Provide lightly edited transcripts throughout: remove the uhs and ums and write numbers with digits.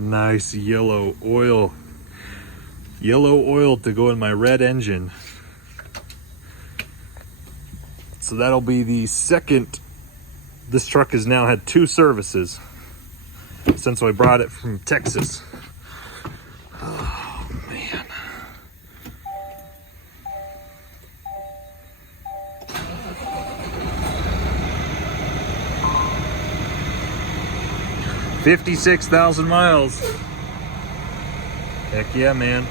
Nice yellow oil. Yellow oil to go in my red engine. So that'll be the second. This truck has now had 2 services since I brought it from Texas. Oh, man. $56,000 miles. Heck yeah, man.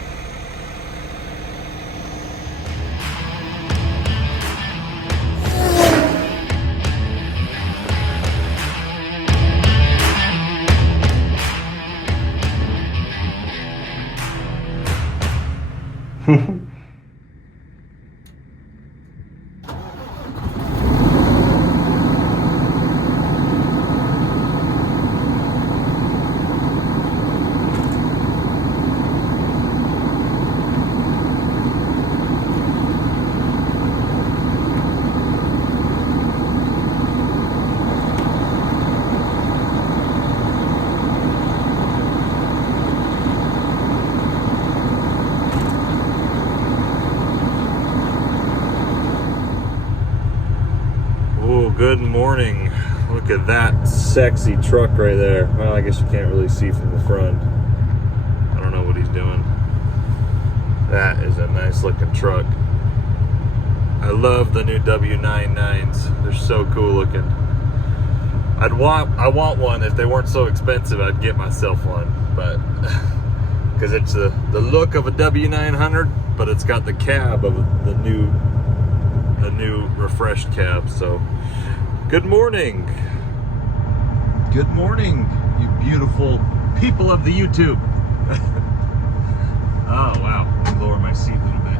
Good morning. Look at that sexy truck right there. Well, I guess you can't really see from the front. I don't know what he's doing. That is a nice looking truck. I love the new W99s. They're so cool looking. I want one. If they weren't so expensive, I'd get myself one. But because it's the look of a W900, but it's got the cab of the new refreshed cab. So good morning. Good morning, you beautiful people of the YouTube. Oh wow, let me lower my seat a little bit.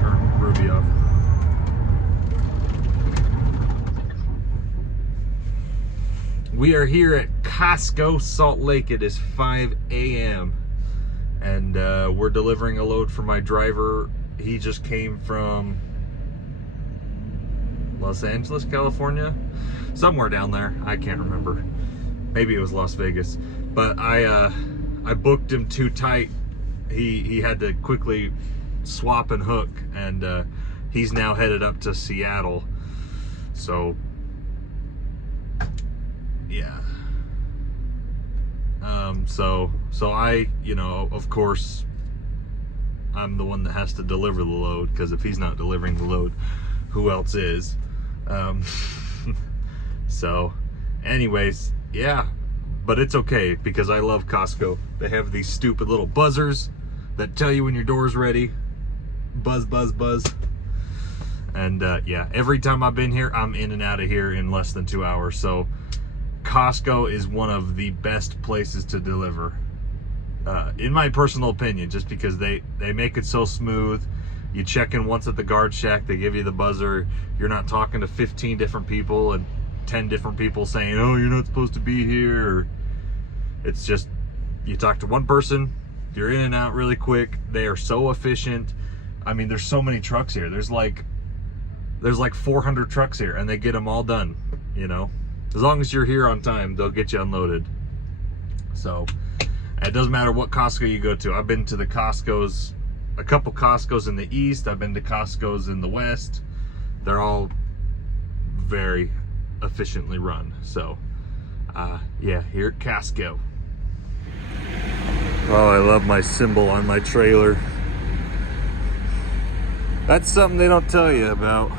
Turn Ruby off. We are here at Costco, Salt Lake. It is 5 a.m. and we're delivering a load for my driver. He just came from Los Angeles, California, somewhere down there. I can't remember. Maybe it was Las Vegas. But I booked him too tight. He had to quickly swap and hook, and he's now headed up to Seattle. So yeah. So I, of course, I'm the one that has to deliver the load, because if he's not delivering the load, who else is? So anyways, yeah, but it's okay because I love Costco. They have these stupid little buzzers that tell you when your door's ready. Buzz, buzz, buzz. And yeah, every time I've been here, I'm in and out of here in less than 2 hours. So Costco is one of the best places to deliver, in my personal opinion, just because they make it so smooth. You check in once at the guard shack, they give you the buzzer. You're not talking to 15 different people and 10 different people saying, oh, you're not supposed to be here. Or it's just, you talk to one person, you're in and out really quick. They are so efficient. I mean, there's so many trucks here. There's like 400 trucks here, and they get them all done, As long as you're here on time, they'll get you unloaded. So it doesn't matter what Costco you go to. I've been to the Costco's, a couple Costco's in the east. I've been to Costco's in the west. They're all very efficiently run. So yeah, here at Costco. Oh, I love my symbol on my trailer. That's something they don't tell you about.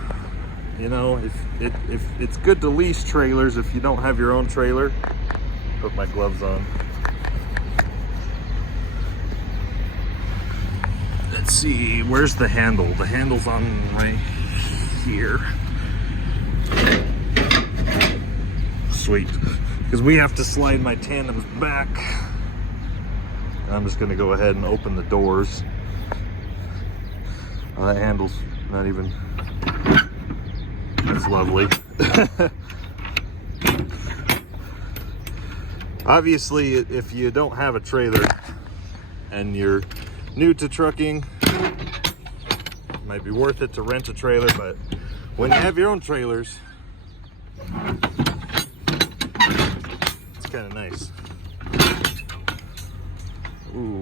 If it's good to lease trailers if you don't have your own trailer. Put my gloves on. Let's see, where's the handle? The handle's on right here. Sweet. Because we have to slide my tandems back. I'm just gonna go ahead and open the doors. Oh, that handle's not even, that's lovely. Obviously, if you don't have a trailer and you're new to trucking, it might be worth it to rent a trailer, but when you have your own trailers, it's kind of nice.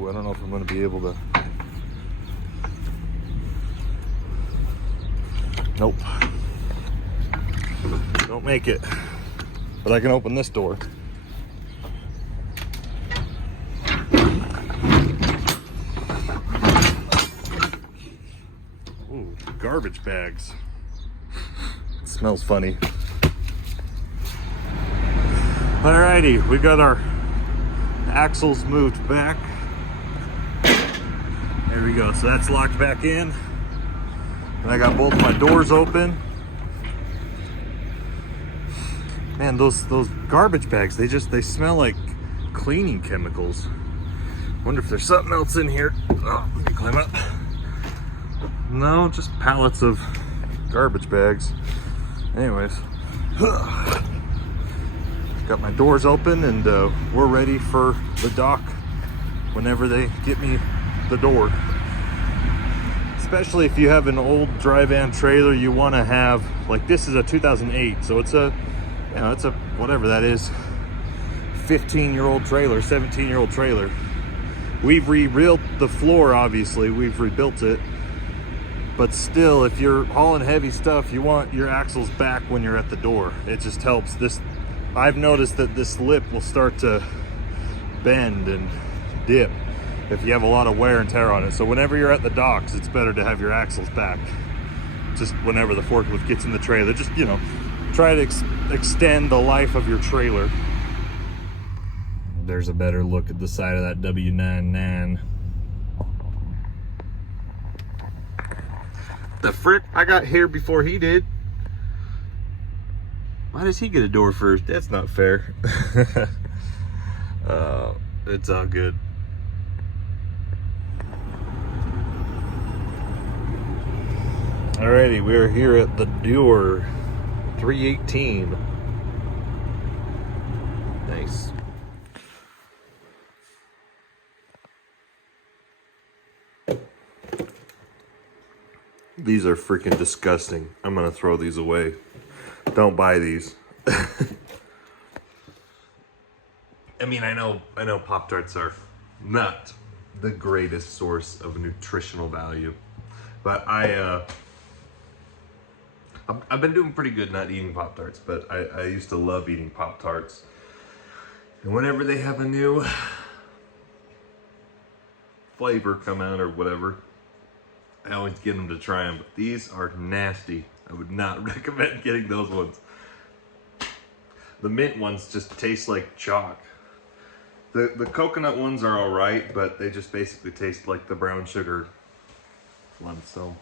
I don't know if I'm going to be able to. Nope. Don't make it. But I can open this door. Ooh, garbage bags. It smells funny. Alrighty, we got our axles moved back. There we go. So that's locked back in. And I got both my doors open. Man, those garbage bags, they smell like cleaning chemicals. Wonder if there's something else in here. Oh, let me climb up. No, just pallets of garbage bags. Anyways, got my doors open, and we're ready for the dock whenever they get me the door. Especially if you have an old dry van trailer, you want to have, like, this is a 2008, so it's a, you know, it's a, whatever that is, 15-year-old trailer, 17-year-old trailer. We've rebuilt the floor, obviously, we've rebuilt it, but still, if you're hauling heavy stuff, you want your axles back when you're at the door. It just helps. This, I've noticed that this lip will start to bend and dip if you have a lot of wear and tear on it. So whenever you're at the docks, it's better to have your axles back. Just whenever the forklift gets in the trailer, just, you know, try to extend the life of your trailer. There's a better look at the side of that W99. The frick? I got here before he did. Why does he get a door first? That's not fair. It's all good. Alrighty, we are here at the door 318. Nice. These are freaking disgusting. I'm gonna throw these away. Don't buy these. I mean, I know Pop-Tarts are not the greatest source of nutritional value, but I've been doing pretty good not eating Pop-Tarts, but I used to love eating Pop-Tarts. And whenever they have a new flavor come out or whatever, I always get them to try them. But these are nasty. I would not recommend getting those ones. The mint ones just taste like chalk. The coconut ones are all right, but they just basically taste like the brown sugar ones, so.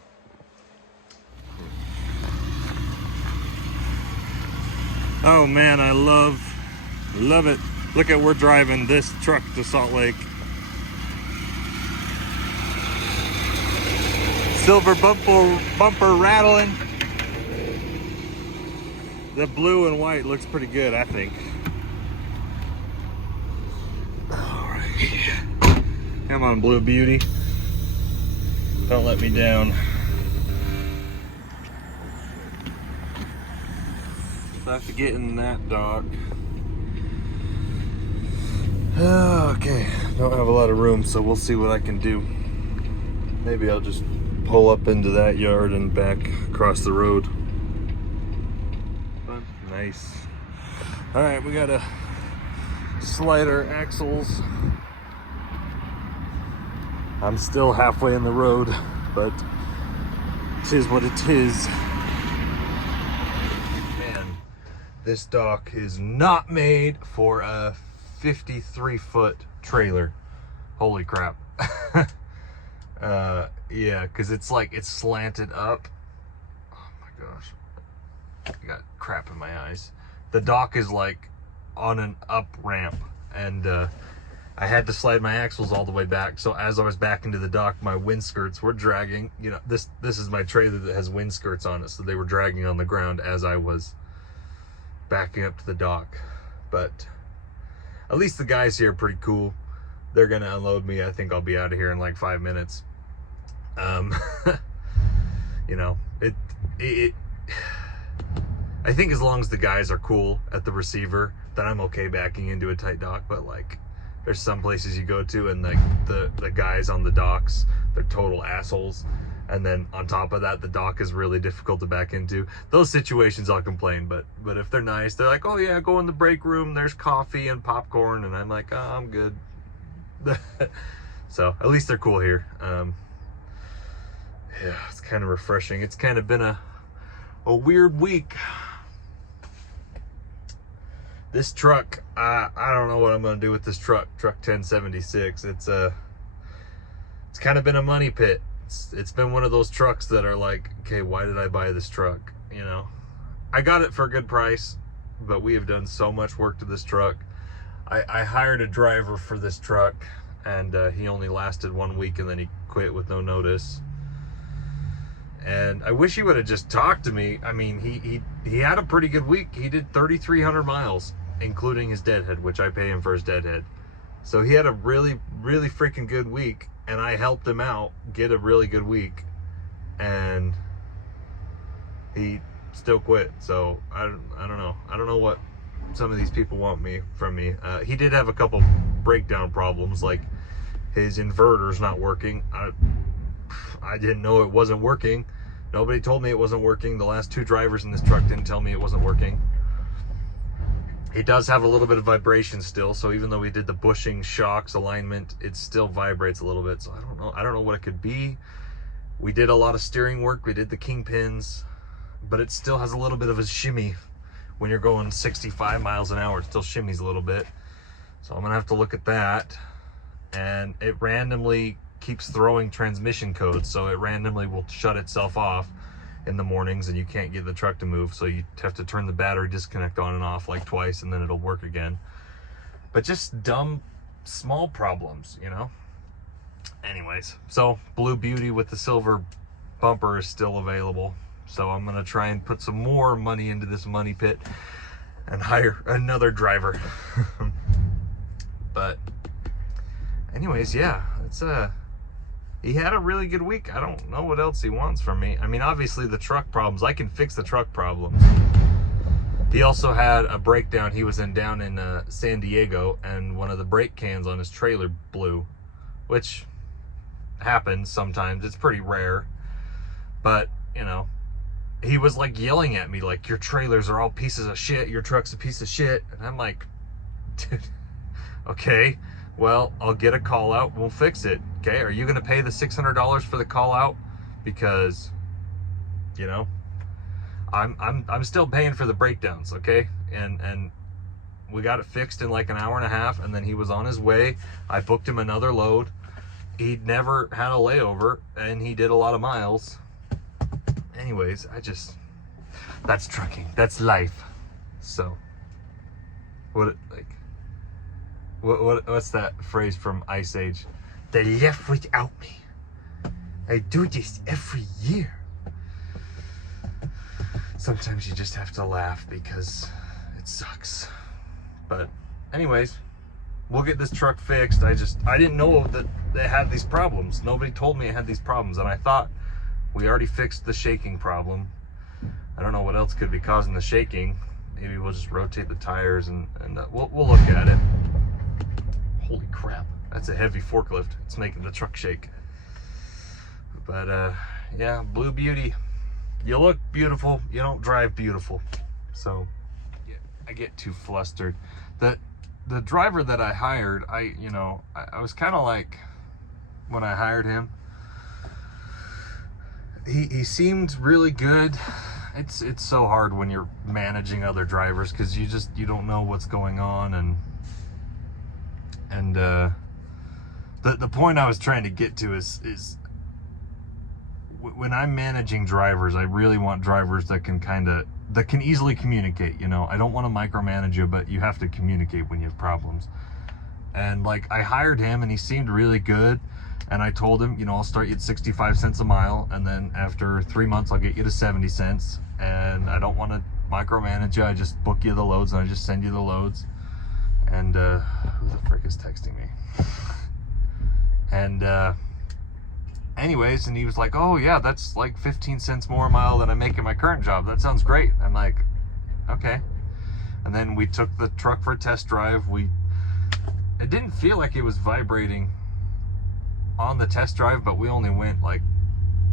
Oh man, I love it. Look at, we're driving this truck to Salt Lake. Silver bumper rattling. The blue and white looks pretty good, I think. All right. Come on, Blue Beauty. Don't let me down. So I have to get in that dock. Okay, don't have a lot of room, so we'll see what I can do. Maybe I'll just pull up into that yard and back across the road. But nice. All right, we gotta slide our axles. I'm still halfway in the road, but it is what it is. Man, this dock is not made for a 53-foot trailer. Holy crap. Yeah, because it's like, it's slanted up. Oh my gosh. I got crap in my eyes. The dock is like on an up ramp, and I had to slide my axles all the way back. So as I was back into the dock, my wind skirts were dragging. You know, this is my trailer that has wind skirts on it, so they were dragging on the ground as I was backing up to the dock. But at least the guys here are pretty cool. They're gonna unload me. I think I'll be out of here in like 5 minutes. You know, I think as long as the guys are cool at the receiver, then I'm okay backing into a tight dock. But like, There's some places you go to and the guys on the docks, they're total assholes. And then on top of that, the dock is really difficult to back into. Those situations I'll complain, but if they're nice, they're like, oh yeah, go in the break room, there's coffee and popcorn, and I'm like, oh, I'm good. So at least they're cool here. Yeah, it's kind of refreshing. It's kind of been a weird week. This truck, I don't know what I'm gonna do with this truck 1076. It's kind of been a money pit. It's been one of those trucks that are like, okay, why did I buy this truck? You know, I got it for a good price, but we have done so much work to this truck. I hired a driver for this truck, and he only lasted 1 week, and then he quit with no notice. And I wish he would have just talked to me. I mean, he had a pretty good week. He did 3,300 miles, including his deadhead, which I pay him for his deadhead. So he had a really, really freaking good week, and I helped him out get a really good week, and he still quit. So I don't know. I don't know what some of these people want from me. He did have a couple breakdown problems, like his inverter's not working. I didn't know it wasn't working. Nobody told me it wasn't working. The last 2 drivers in this truck didn't tell me it wasn't working. It does have a little bit of vibration still, so even though we did the bushing, shocks, alignment, it still vibrates a little bit. So I don't know what it could be. We did a lot of steering work. We did the kingpins, but it still has a little bit of a shimmy. When you're going 65 miles an hour, it still shimmies a little bit. So I'm gonna have to look at that. And it randomly keeps throwing transmission codes, so it randomly will shut itself off in the mornings, and you can't get the truck to move, so you have to turn the battery disconnect on and off like twice, and then it'll work again. But just dumb small problems, you know. Anyways, so Blue Beauty with the silver bumper is still available, so I'm gonna try and put some more money into this money pit and hire another driver. But anyways, yeah, it's he had a really good week. I don't know what else he wants from me. I mean, obviously the truck problems, I can fix the truck problems. He also had a breakdown. He was down in San Diego, and one of the brake cans on his trailer blew, which happens sometimes. It's pretty rare, but you know, he was like yelling at me like, your trailers are all pieces of shit, your truck's a piece of shit. And I'm like, dude, okay, well, I'll get a call out, we'll fix it. Okay, are you gonna pay the $600 for the call out? Because, you know, I'm still paying for the breakdowns, okay? And we got it fixed in like an hour and a half, and then he was on his way. I booked him another load. He'd never had a layover, and he did a lot of miles. Anyways, that's trucking, that's life. So what's that phrase from Ice Age? They left without me. I do this every year. Sometimes you just have to laugh because it sucks. But anyways, we'll get this truck fixed. I didn't know that they had these problems. Nobody told me I had these problems, and I thought we already fixed the shaking problem. I don't know what else could be causing the shaking. Maybe we'll just rotate the tires and we'll look at it. Holy crap, that's a heavy forklift. It's making the truck shake. But yeah, Blue Beauty. You look beautiful, you don't drive beautiful. So yeah, I get too flustered. The driver that I hired, I was kind of like, when I hired him, he seemed really good. It's so hard when you're managing other drivers, because you don't know what's going on, and the point I was trying to get to is when I'm managing drivers, I really want drivers that can easily communicate. You know, I don't want to micromanage you, but you have to communicate when you have problems. And like, I hired him, and he seemed really good. And I told him, you know, I'll start you at 65 cents a mile, and then after 3 months, I'll get you to 70 cents. And I don't want to micromanage you. I just book you the loads, and I just send you the loads. And who the frick is texting me? And anyways, and he was like, oh yeah, that's like 15 cents more a mile than I make in my current job. That sounds great. I'm like, okay. And then we took the truck for a test drive. We it didn't feel like it was vibrating on the test drive, but we only went like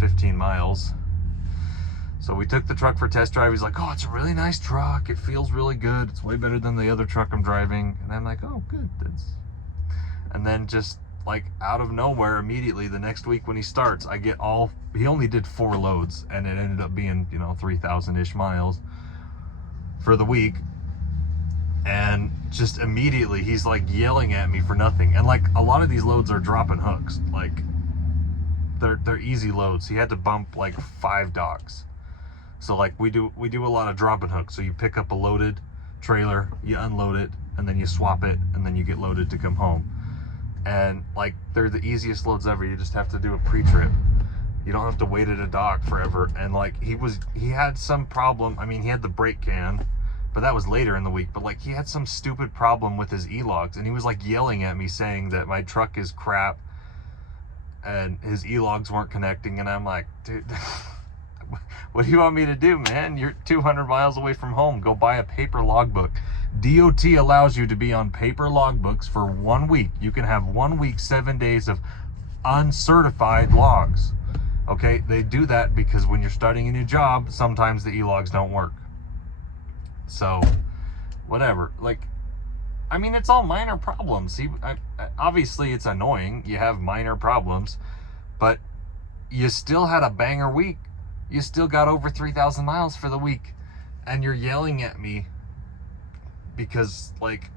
15 miles. So we took the truck for test drive. He's like, oh, it's a really nice truck. It feels really good. It's way better than the other truck I'm driving. And I'm like, oh, good. And then just like out of nowhere, immediately the next week when he starts, I get he only did 4 loads, and it ended up being, 3,000-ish miles for the week. And just immediately he's like yelling at me for nothing. And like a lot of these loads are dropping hooks. Like they're easy loads. He had to bump like 5 docks. So like we do a lot of dropping hooks. So you pick up a loaded trailer, you unload it, and then you swap it, and then you get loaded to come home. And like they're the easiest loads ever. You just have to do a pre-trip. You don't have to wait at a dock forever. And like he had some problem. I mean, he had the brake can, but that was later in the week. But like he had some stupid problem with his e-logs, and he was like yelling at me saying that my truck is crap and his e-logs weren't connecting. And I'm like, dude, what do you want me to do, man? You're 200 miles away from home. Go buy a paper logbook. DOT allows you to be on paper logbooks for 1 week. You can have 1 week, 7 days of uncertified logs. Okay, they do that because when you're starting a new job, sometimes the e-logs don't work. So, whatever. Like, I mean, it's all minor problems. Obviously, it's annoying. You have minor problems, but you still had a banger week. You still got over 3,000 miles for the week, and you're yelling at me because, like,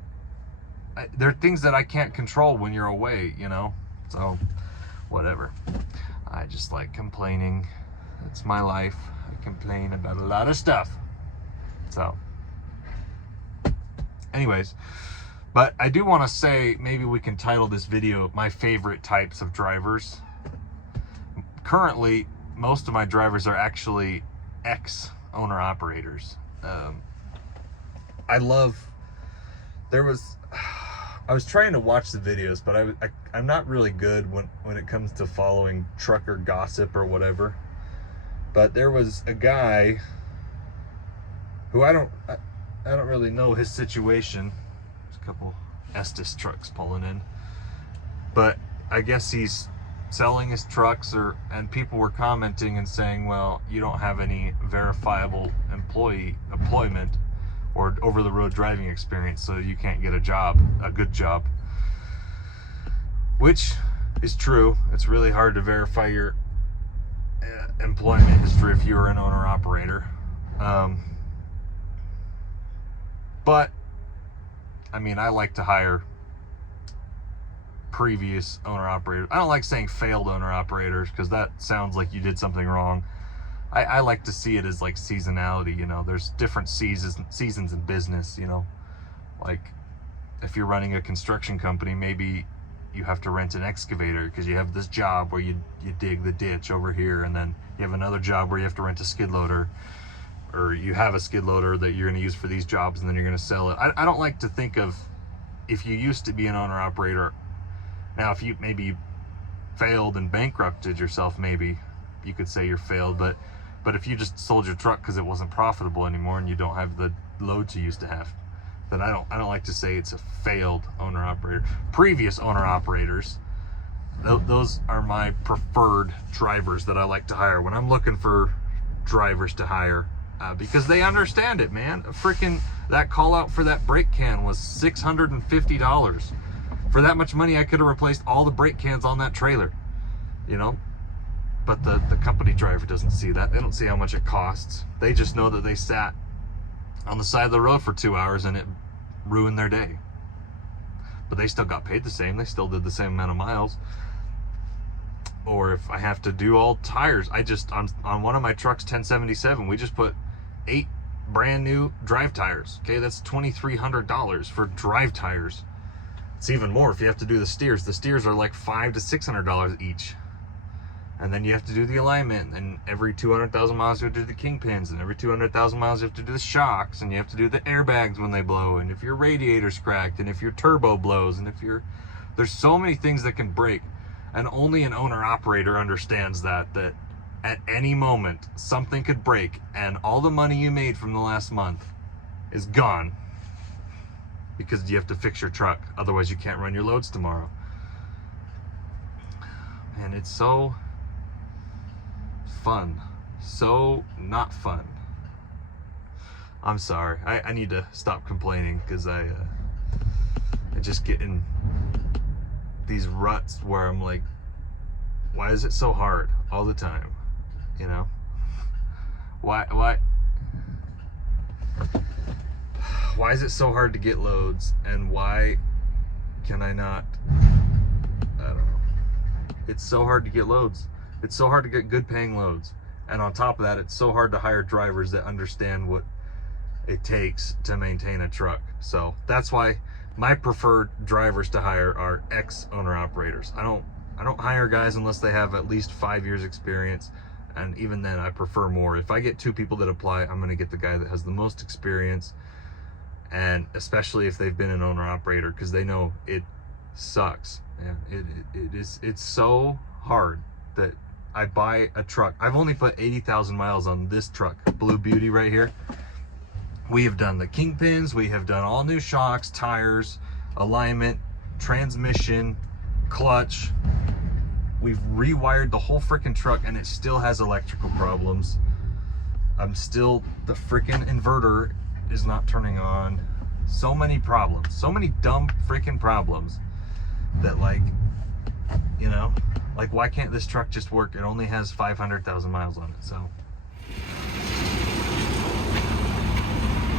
there are things that I can't control when you're away, So, whatever. I just like complaining. It's my life. I complain about a lot of stuff. So, anyways, but I do want to say, maybe we can title this video my favorite types of drivers. Currently, most of my drivers are actually ex-owner operators. I was trying to watch the videos, but I'm not really good when it comes to following trucker gossip or whatever. But there was a guy who I don't really know his situation. There's a couple Estes trucks pulling in, but I guess he's selling his trucks, and people were commenting and saying, well, you don't have any verifiable employment or over-the-road driving experience, so you can't get a good job. Which is true. It's really hard to verify your employment history if you're an owner-operator. But, I mean, I like to hire previous owner-operators. I don't like saying failed owner-operators because that sounds like you did something wrong. I like to see it as like seasonality, There's different seasons in business, Like if you're running a construction company, maybe you have to rent an excavator because you have this job where you dig the ditch over here, and then you have another job where you have to rent a skid loader, or you have a skid loader that you're going to use for these jobs and then you're going to sell it. I don't like to think of, if you used to be an owner-operator, now if you maybe failed and bankrupted yourself, maybe you could say you're failed, but if you just sold your truck because it wasn't profitable anymore and you don't have the loads you used to have, then I don't like to say it's a failed owner-operator. Previous owner-operators, those are my preferred drivers that I like to hire when I'm looking for drivers to hire, because they understand it, man. That call out for that brake can was $650. For that much money, I could have replaced all the brake cans on that trailer, But the company driver doesn't see that. They don't see how much it costs. They just know that they sat on the side of the road for 2 hours and it ruined their day. But they still got paid the same. They still did the same amount of miles. Or if I have to do all tires, on one of my trucks, 1077, we just put 8 brand new drive tires. Okay, that's $2,300 for drive tires. It's even more if you have to do the steers. The steers are like $500 to $600 each. And then you have to do the alignment, and every 200,000 miles you have to do the kingpins, and every 200,000 miles you have to do the shocks, and you have to do the airbags when they blow, and if your radiator's cracked, and if your turbo blows, and there's so many things that can break, and only an owner-operator understands that at any moment something could break, and all the money you made from the last month is gone. because you have to fix your truck. Otherwise, you can't run your loads tomorrow. And it's so fun. So not fun. I'm sorry. I need to stop complaining because I just get in these ruts where I'm like, why is it so hard all the time? You know? Why is it so hard to get loads, and why can I not? I don't know. It's so hard to get loads. It's so hard to get good paying loads. And on top of that, it's so hard to hire drivers that understand what it takes to maintain a truck. So that's why my preferred drivers to hire are ex-owner operators. I don't hire guys unless they have at least 5 years experience. And even then, I prefer more. If I get 2 people that apply, I'm going to get the guy that has the most experience, and especially if they've been an owner-operator, because they know it sucks. Yeah, it's so hard that I buy a truck. I've only put 80,000 miles on this truck, Blue Beauty right here. We have done the kingpins. We have done all new shocks, tires, alignment, transmission, clutch. We've rewired the whole freaking truck, and it still has electrical problems. The freaking inverter is not turning on. So many problems, so many dumb freaking problems that, like, you know, like, why can't this truck just work? It only has 500,000 miles on it. So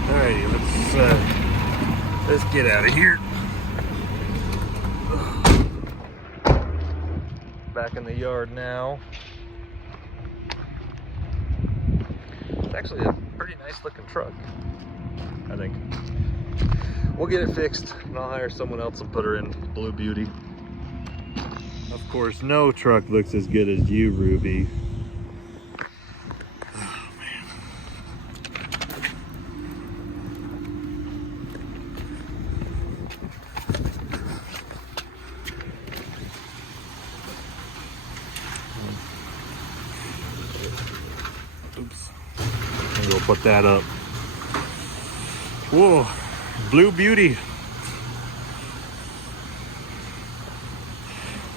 alrighty, let's get out of here. Back in the yard now. It's actually a pretty nice looking truck, I think. We'll get it fixed, and I'll hire someone else and put her in Blue Beauty. Of course, no truck looks as good as you, Ruby. Oh, man. Oops. Maybe we'll put that up. Whoa, Blue Beauty.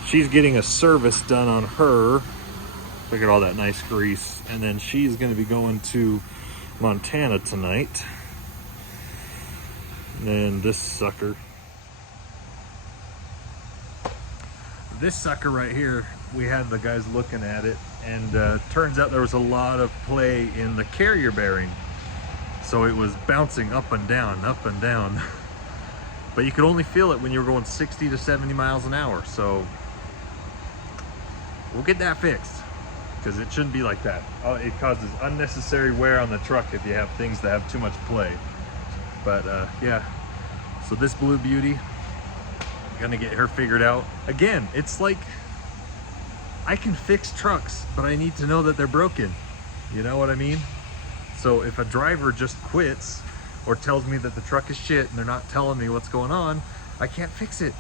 She's getting a service done on her. Look at all that nice grease. And then she's going to be going to Montana tonight. And then this sucker right here, we had the guys looking at it, and turns out there was a lot of play in the carrier bearing. So it was bouncing up and down, up and down. But you could only feel it when you were going 60 to 70 miles an hour. So we'll get that fixed, because it shouldn't be like that. It causes unnecessary wear on the truck if you have things that have too much play. But yeah, so this Blue Beauty, gonna get her figured out. Again, it's like, I can fix trucks, but I need to know that they're broken. You know what I mean? So if a driver just quits or tells me that the truck is shit and they're not telling me what's going on, I can't fix it.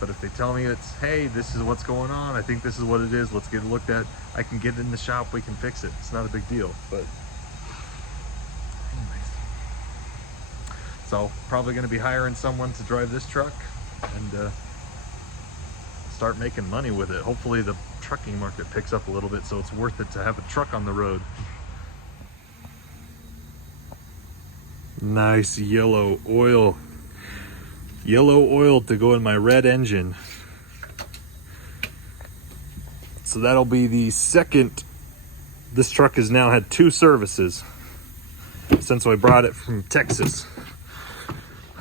But if they tell me it's, hey, this is what's going on, I think this is what it is, let's get it looked at, I can get it in the shop, we can fix it. It's not a big deal. But anyways, so probably going to be hiring someone to drive this truck and start making money with it. Hopefully the trucking market picks up a little bit, so it's worth it to have a truck on the road. Nice yellow oil to go in my red engine. So that'll be the second. This truck has now had 2 services since I brought it from Texas.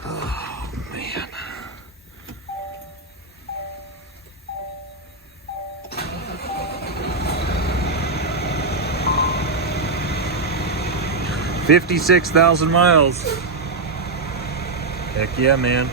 Oh man. $56,000 miles. Heck yeah, man.